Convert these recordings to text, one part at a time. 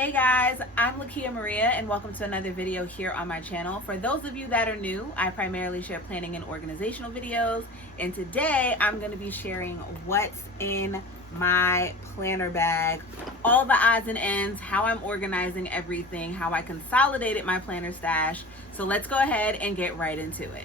Hey guys, I'm Lakia Maria and welcome to another video here on my channel. For those of you that are new, I primarily share planning and organizational videos, and today I'm going to be sharing what's in my planner bag, all the odds and ends, how I'm organizing everything, how I consolidated my planner stash. So let's go ahead and get right into it.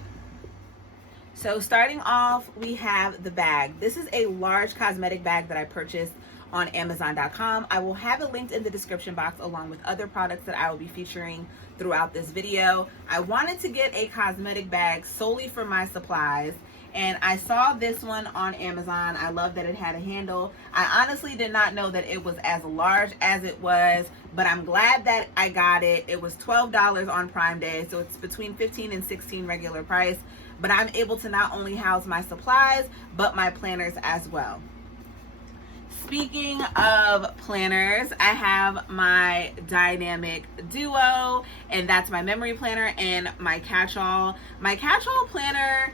So starting off, we have the bag. This is a large cosmetic bag that I purchased on Amazon.com. I will have it linked in the description box along with other products that I will be featuring throughout this video. I wanted to get a cosmetic bag solely for my supplies, and I saw this one on Amazon. I love that it had a handle. I honestly did not know that it was as large as it was, but I'm glad that I got it. It was $12 on Prime Day, so it's between $15 and $16 regular price, but I'm able to not only house my supplies, but my planners as well. Speaking of planners, I have my Dynamic Duo, and that's my memory planner and my catch-all. My catch-all planner,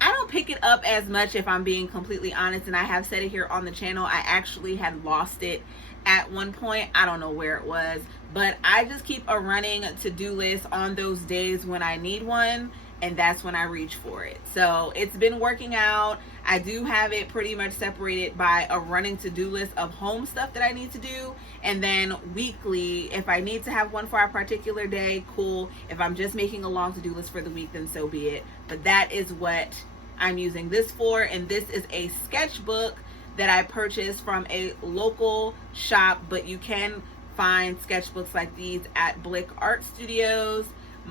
I don't pick it up as much if I'm being completely honest, and I have said it here on the channel. I actually had lost it at one point. I don't know where it was, but I just keep a running to-do list on those days when I need one, and that's when I reach for it. So it's been working out. I do have it pretty much separated by a running to-do list of home stuff that I need to do, and then weekly, if I need to have one for a particular day, cool. If I'm just making a long to-do list for the week, then so be it. But that is what I'm using this for, and this is a sketchbook that I purchased from a local shop, but you can find sketchbooks like these at Blick Art Studios.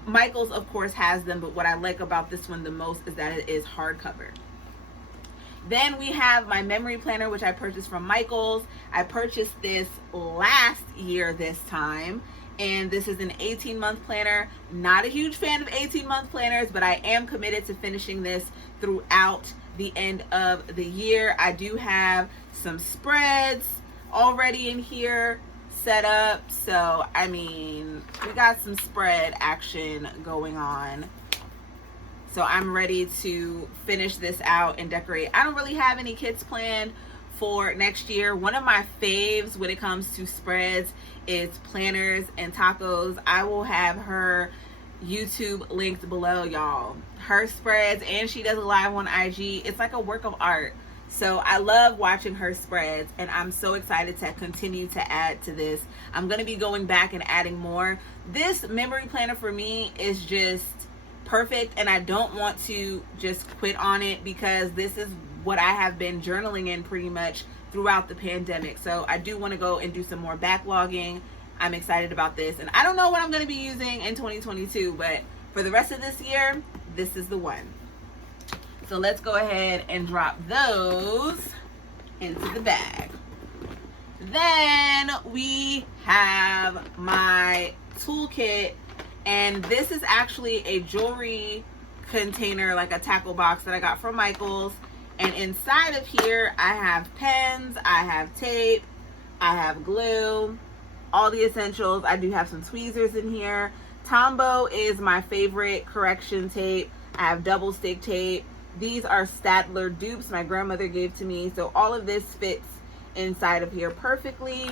Michael's, of course, has them, but what I like about this one the most is that it is hardcover. Then we have my memory planner, which I purchased from Michael's. I purchased this last year this time, and this is an 18-month planner. Not a huge fan of 18-month planners, but I am committed to finishing this throughout the end of the year. I do have some spreads already in here set up, so I mean, we got some spread action going on. So I'm ready to finish this out and decorate. I don't really have any kits planned for next year. One of my faves when it comes to spreads is planners and tacos. I will have her YouTube linked below, y'all. Her spreads, and she does a live on IG. It's like a work of art. So I love watching her spreads, and I'm so excited to continue to add to this. I'm going to be going back and adding more. This memory planner for me is just perfect, and I don't want to just quit on it because this is what I have been journaling in pretty much throughout the pandemic. So I do want to go and do some more backlogging. I'm excited about this, and I don't know what I'm going to be using in 2022, but for the rest of this year, this is the one. So let's go ahead and drop those into the bag. Then we have my toolkit, and this is actually a jewelry container, like a tackle box that I got from Michael's. And inside of here, I have pens, I have tape, I have glue, all the essentials. I do have some tweezers in here. Tombow is my favorite correction tape. I have double stick tape. These are Statler dupes my grandmother gave to me. So all of this fits inside of here perfectly.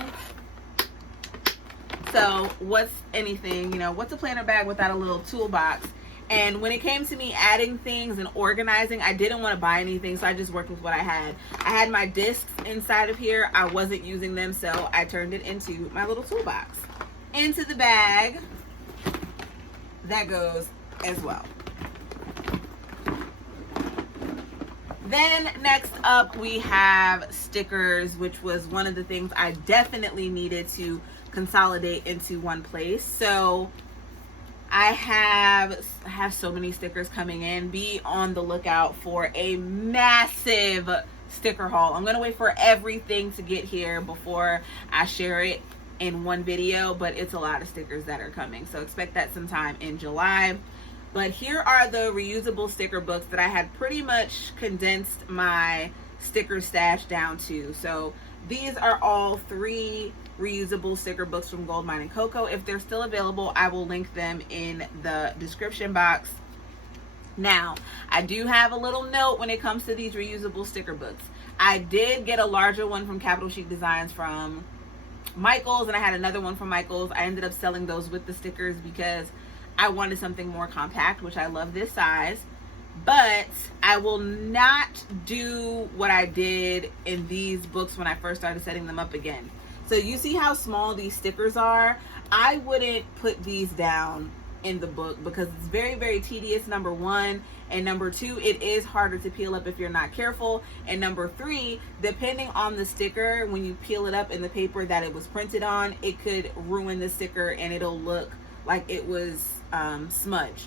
So what's anything, what's a planner bag without a little toolbox? And when it came to me adding things and organizing, I didn't want to buy anything, so I just worked with what I had. I had my discs inside of here. I wasn't using them, so I turned it into my little toolbox. Into the bag, that goes as well. Then next up we have stickers, which was one of the things I definitely needed to consolidate into one place. So I have so many stickers coming in. Be on the lookout for a massive sticker haul. I'm gonna wait for everything to get here before I share it in one video, but it's a lot of stickers that are coming, so expect that sometime in July. But here are the reusable sticker books that I had pretty much condensed my sticker stash down to. So these are all 3 reusable sticker books from Gold Mine and Cocoa. If they're still available, I will link them in the description box. Now, I do have a little note when it comes to these reusable sticker books. I did get a larger one from Capital Chic Designs from Michaels, and I had another one from Michaels. I ended up selling those with the stickers because I wanted something more compact, which I love this size. But I will not do what I did in these books when I first started setting them up again. So you see how small these stickers are? I wouldn't put these down in the book because it's very, very tedious, number one. And number two, it is harder to peel up if you're not careful. And number three, depending on the sticker, when you peel it up in the paper that it was printed on, it could ruin the sticker and it'll look like it was smudged.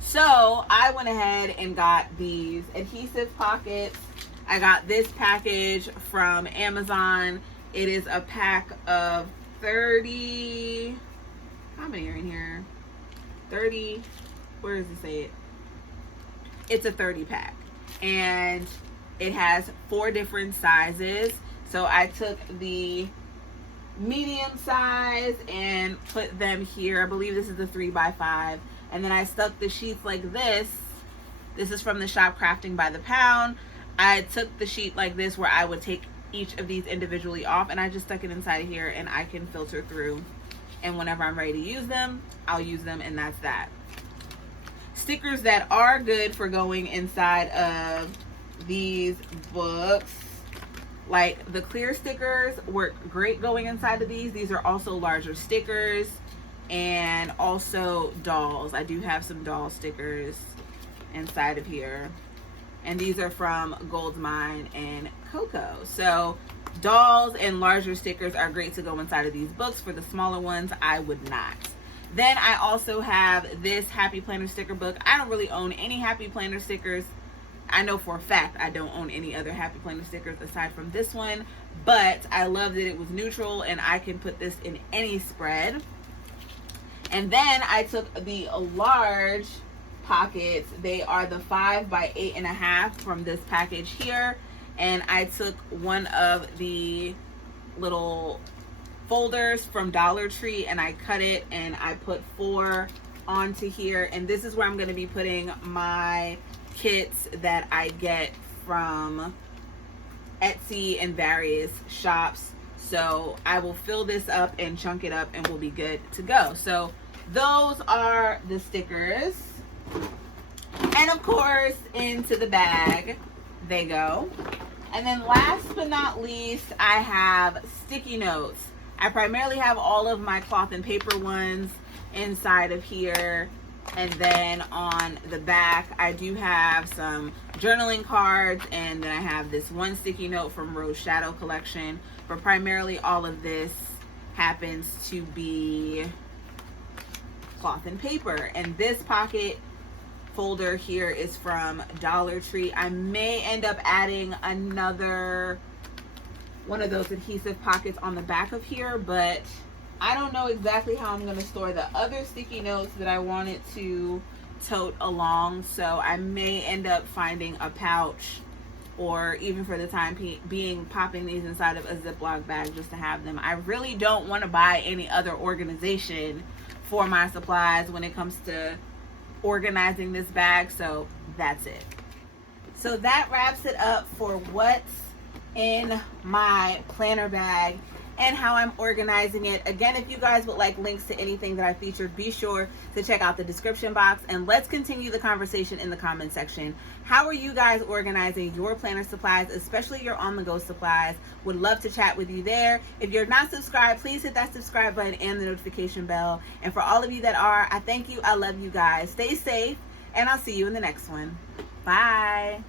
So I went ahead and got these adhesive pockets. I got this package from Amazon. It is a pack of 30, how many are in here? 30, where does it say it? It's a 30 pack. And it has 4 different sizes. So I took the medium size and put them here. I believe this is the 3x5. And then I stuck the sheets like this. This is from the shop Crafting by the Pound. I took the sheet like this where I would take each of these individually off, and I just stuck it inside here, and I can filter through. And whenever I'm ready to use them, I'll use them, and that's that. Stickers that are good for going inside of these books, like the clear stickers work great going inside of these. These are also larger stickers. And also dolls. I do have some doll stickers inside of here. And these are from Goldmine and Coco. So dolls and larger stickers are great to go inside of these books. For the smaller ones, I would not. Then I also have this Happy Planner sticker book. I don't really own any Happy Planner stickers. I know for a fact I don't own any other Happy Planner stickers aside from this one. But I love that it was neutral and I can put this in any spread. And then I took the large pockets. They are the 5 by 8.5 from this package here. And I took one of the little folders from Dollar Tree and I cut it and I put 4 onto here. And this is where I'm going to be putting my kits that I get from Etsy and various shops. So I will fill this up and chunk it up and we'll be good to go. So those are the stickers. And of course, into the bag they go. And then last but not least, I have sticky notes. I primarily have all of my cloth and paper ones inside of here. And then on the back, I do have some journaling cards. And then I have this one sticky note from Rose Shadow Collection. But primarily all of this happens to be cloth and paper. And this pocket folder here is from Dollar Tree. I may end up adding another one of those adhesive pockets on the back of here, but I don't know exactly how I'm going to store the other sticky notes that I wanted to tote along. So I may end up finding a pouch, or even for the time being popping these inside of a Ziploc bag just to have them. I really don't want to buy any other organization for my supplies when it comes to organizing this bag. So that's it. So that wraps it up for what's in my planner bag and how I'm organizing it. Again, if you guys would like links to anything that I featured, be sure to check out the description box, and let's continue the conversation in the comment section. How are you guys organizing your planner supplies, especially your on-the-go supplies? Would love to chat with you there. If you're not subscribed, please hit that subscribe button and the notification bell. And for all of you that are, I thank you. I love you guys. Stay safe, and I'll see you in the next one. Bye.